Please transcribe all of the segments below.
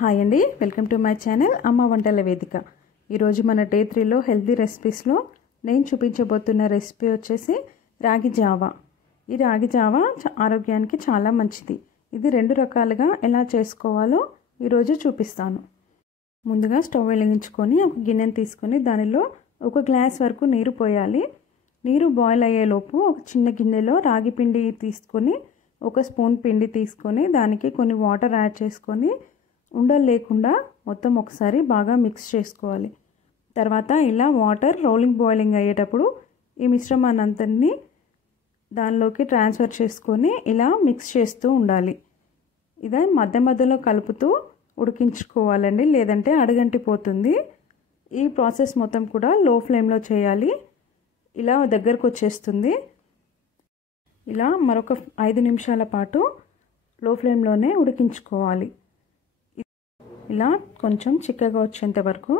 Hi అండి, welcome to my channel అమ్మ వంటల వేదిక. ఈరోజు మన డే 3లో హెల్తీ రెసిపీస్లో నేను చూపించబోతున్న రెసిపీ వచ్చేసి రాగి జావా. ఈ రాగి జావా ఆరోగ్యానికి చాలా మంచిది. ఇది 2 రకాలుగా ఎలా చేసుకోవాలో ఈరోజు చూపిస్తాను. ముందుగా స్టవ్ వెలిగించుకొని ఒక గిన్నెని తీసుకొని దానిలో 1 గ్లాస్ వరకు నీరు పోయాలి. నీరు బాయిల్ అయ్యేలోపు ఒక చిన్న గిన్నెలో రాగి పిండి తీసుకొని 1 స్పూన్ పిండి తీసుకొని దానికి కొన్ని వాటర్ యాడ్ చేసుకొని ఉండలు లేకుండా మొత్తం ఒకసారి బాగా మిక్స్ చేసుకోవాలి. తర్వాత ఇలా వాటర్ బాయిలింగ్ అయ్యేటప్పుడు ఈ మిశ్రమాన్ని అంతని దానిలోకి ట్రాన్స్ఫర్ చేసుకొని ఇలా మిక్స్ చేస్తూ ఉండాలి. ఇదే మధ్య మధ్యలో కలుపుతూ ఉడికించుకోవాలండి, లేదంటే అడుగంటిపోతుంది. ఈ ప్రాసెస్ మొత్తం కూడా లో ఫ్లేమ్లో చేయాలి. ఇలా దగ్గరకు వచ్చేస్తుంది. ఇలా మరొక 5 నిమిషాల పాటు లో ఫ్లేమ్లోనే ఉడికించుకోవాలి. ఇలా కొంచెం చిక్కగా వచ్చేంత వరకు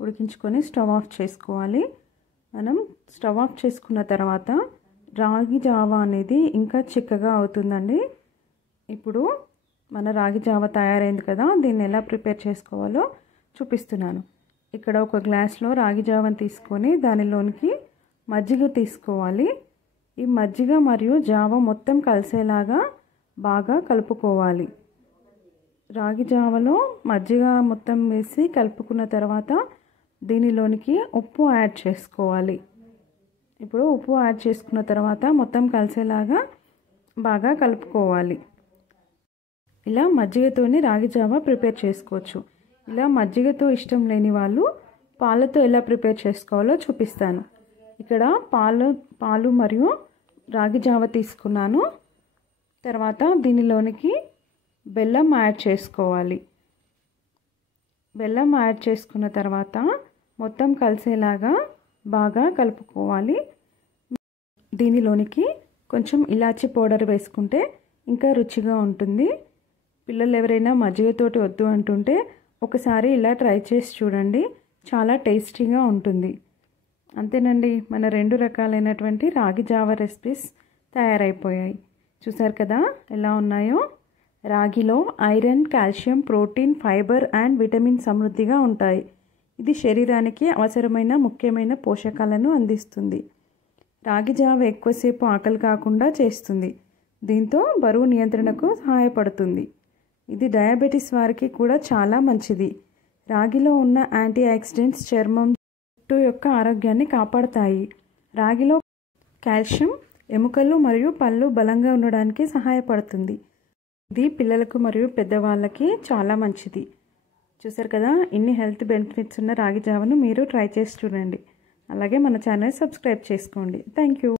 ఉడికించుకొని స్టవ్ ఆఫ్ చేసుకోవాలి. మనం స్టవ్ ఆఫ్ చేసుకున్న తర్వాత రాగి జావా అనేది ఇంకా చిక్కగా అవుతుందండి. ఇప్పుడు మన రాగి జావా తయారైంది కదా, దీన్ని ఎలా ప్రిపేర్ చేసుకోవాలో చూపిస్తున్నాను. ఇక్కడ 1 గ్లాస్లో రాగి జావాని తీసుకొని దానిలోనికి మజ్జిగ తీసుకోవాలి. ఈ మజ్జిగ మరియు జావా మొత్తం కలిసేలాగా బాగా కలుపుకోవాలి. రాగి జావలో మజ్జిగ మొత్తం వేసి కలుపుకున్న తర్వాత దీనిలోనికి ఉప్పు యాడ్ చేసుకోవాలి. ఇప్పుడు ఉప్పు యాడ్ చేసుకున్న తర్వాత మొత్తం కలిసేలాగా బాగా కలుపుకోవాలి. ఇలా మజ్జిగతోని రాగి జావా ప్రిపేర్ చేసుకోవచ్చు. ఇలా మజ్జిగతో ఇష్టం లేని వాళ్ళు పాలతో ఎలా ప్రిపేర్ చేసుకోవాలో చూపిస్తాను. ఇక్కడ పాలు మరియు రాగి జావా తీసుకున్నాను. తర్వాత దీనిలోనికి బెల్లం యాడ్ చేసుకోవాలి. బెల్లం యాడ్ చేసుకున్న తర్వాత మొత్తం కలిసేలాగా బాగా కలుపుకోవాలి. దీనిలోనికి కొంచెం ఇలాచీ పౌడర్ వేసుకుంటే ఇంకా రుచిగా ఉంటుంది. పిల్లలు ఎవరైనా మజ్జిగతోటి వద్దు అంటుంటే ఒకసారి ఇలా ట్రై చేసి చూడండి, చాలా టేస్టీగా ఉంటుంది. అంతేనండి, మన 2 రకాలైనటువంటి రాగి జావా రెసిపీస్ తయారైపోయాయి. చూసారు కదా ఎలా ఉన్నాయో. రాగిలో iron, calcium, protein, fibre and vitamin సమృద్ధిగా ఉంటాయి. ఇది శరీరానికి అవసరమైన ముఖ్యమైన పోషకాలను అందిస్తుంది. రాగి జావ ఎక్కువసేపు ఆకలి కాకుండా చేస్తుంది. దీంతో బరువు నియంత్రణకు సహాయపడుతుంది. ఇది డయాబెటీస్ వారికి కూడా చాలా మంచిది. రాగిలో ఉన్న యాంటీ ఆక్సిడెంట్స్ చర్మం, జుట్టు యొక్క ఆరోగ్యాన్ని కాపాడతాయి. రాగిలో కాల్షియం ఎముకలు మరియు పళ్ళు బలంగా ఉండడానికి సహాయపడుతుంది. ఇది పిల్లలకు మరియు పెద్దవాళ్ళకి చాలా మంచిది. చూసారు కదా, ఇన్ని హెల్త్ బెనిఫిట్స్ ఉన్న రాగి జావను మీరు ట్రై చేసి చూడండి. అలాగే మన ఛానల్ సబ్స్క్రైబ్ చేసుకోండి. Thank you.